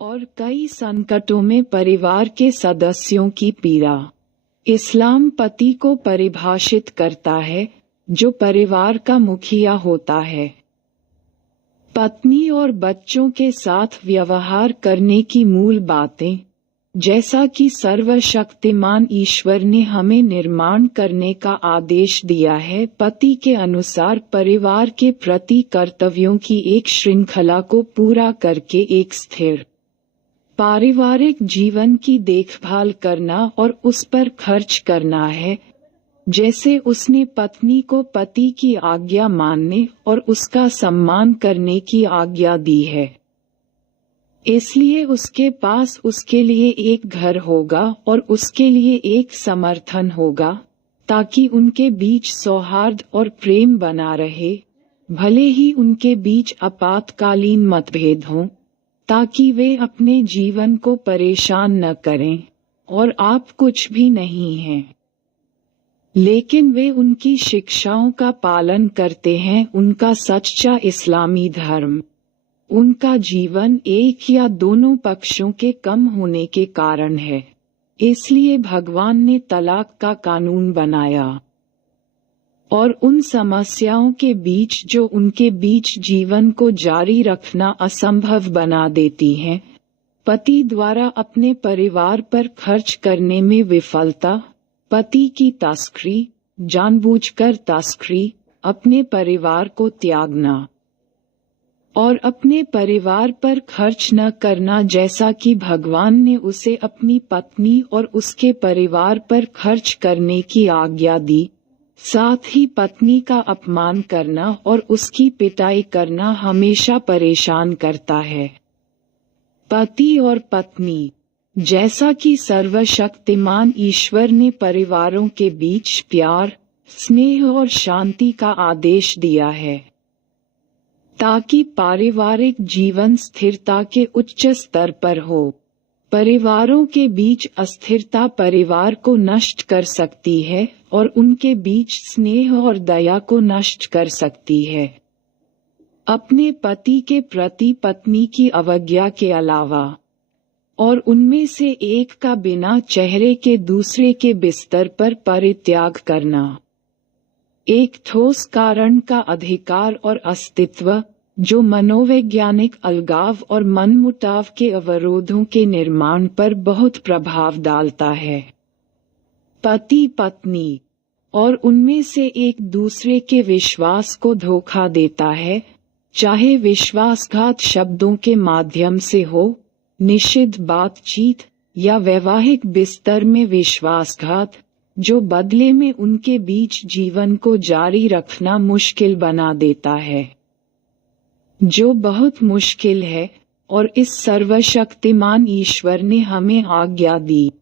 और कई संकटों में परिवार के सदस्यों की पीड़ा। इस्लाम पति को परिभाषित करता है जो परिवार का मुखिया होता है। पत्नी और बच्चों के साथ व्यवहार करने की मूल बातें, जैसा कि सर्वशक्तिमान ईश्वर ने हमें निर्माण करने का आदेश दिया है, पति के अनुसार परिवार के प्रति कर्तव्यों की एक श्रृंखला को पूरा करके एक स्थिर पारिवारिक जीवन की देखभाल करना और उस पर खर्च करना है, जैसे उसने पत्नी को पति की आज्ञा मानने और उसका सम्मान करने की आज्ञा दी है। इसलिए उसके पास उसके लिए एक घर होगा और उसके लिए एक समर्थन होगा, ताकि उनके बीच सौहार्द और प्रेम बना रहे, भले ही उनके बीच आपातकालीन मतभेद हों, ताकि वे अपने जीवन को परेशान न करें। और आप कुछ भी नहीं हैं, लेकिन वे उनकी शिक्षाओं का पालन करते हैं। उनका सच्चा इस्लामी धर्म उनका जीवन एक या दोनों पक्षों के कम होने के कारण है, इसलिए भगवान ने तलाक का कानून बनाया। और उन समस्याओं के बीच जो उनके बीच जीवन को जारी रखना असंभव बना देती हैं, पति द्वारा अपने परिवार पर खर्च करने में विफलता, पति की तस्करी, जानबूझकर तस्करी, अपने परिवार को त्यागना और अपने परिवार पर खर्च न करना, जैसा कि भगवान ने उसे अपनी पत्नी और उसके परिवार पर खर्च करने की आज्ञा दी। साथ ही पत्नी का अपमान करना और उसकी पिटाई करना हमेशा परेशान करता है। पति और पत्नी, जैसा कि सर्वशक्तिमान ईश्वर ने परिवारों के बीच प्यार, स्नेह और शांति का आदेश दिया है, ताकि पारिवारिक जीवन स्थिरता के उच्च स्तर पर हो। परिवारों के बीच अस्थिरता परिवार को नष्ट कर सकती है और उनके बीच स्नेह और दया को नष्ट कर सकती है। अपने पति के प्रति पत्नी की अवज्ञा के अलावा और उनमें से एक का बिना चेहरे के दूसरे के बिस्तर पर परित्याग करना, एक ठोस कारण का अधिकार और अस्तित्व जो मनोवैज्ञानिक अलगाव और मनमुटाव के अवरोधों के निर्माण पर बहुत प्रभाव डालता है। पति पत्नी और उनमें से एक दूसरे के विश्वास को धोखा देता है, चाहे विश्वासघात शब्दों के माध्यम से हो, निषिद्ध बातचीत या वैवाहिक बिस्तर में विश्वासघात, जो बदले में उनके बीच जीवन को जारी रखना मुश्किल बना देता है, जो बहुत मुश्किल है और इस सर्वशक्तिमान ईश्वर ने हमें आज्ञा दी।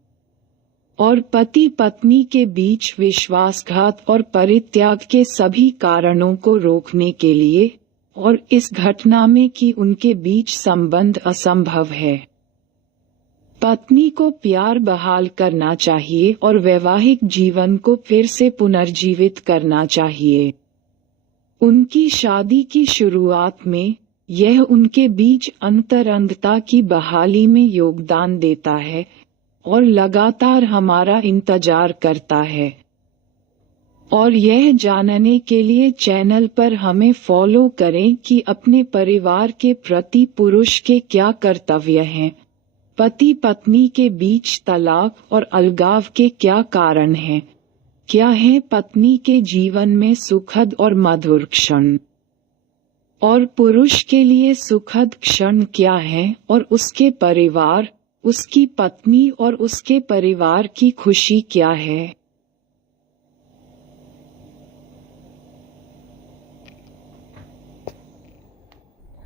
और पति पत्नी के बीच विश्वासघात और परित्याग के सभी कारणों को रोकने के लिए और इस घटना में कि उनके बीच संबंध असंभव है, पत्नी को प्यार बहाल करना चाहिए और वैवाहिक जीवन को फिर से पुनर्जीवित करना चाहिए। उनकी शादी की शुरुआत में यह उनके बीच अंतरंगता की बहाली में योगदान देता है और लगातार हमारा इंतजार करता है। और यह जानने के लिए चैनल पर हमें फॉलो करें कि अपने परिवार के प्रति पुरुष के क्या कर्तव्य हैं, पति पत्नी के बीच तलाक और अलगाव के क्या कारण हैं, क्या है पत्नी के जीवन में सुखद और मधुर क्षण, और पुरुष के लिए सुखद क्षण क्या है, और उसके परिवार, उसकी पत्नी और उसके परिवार की खुशी क्या है।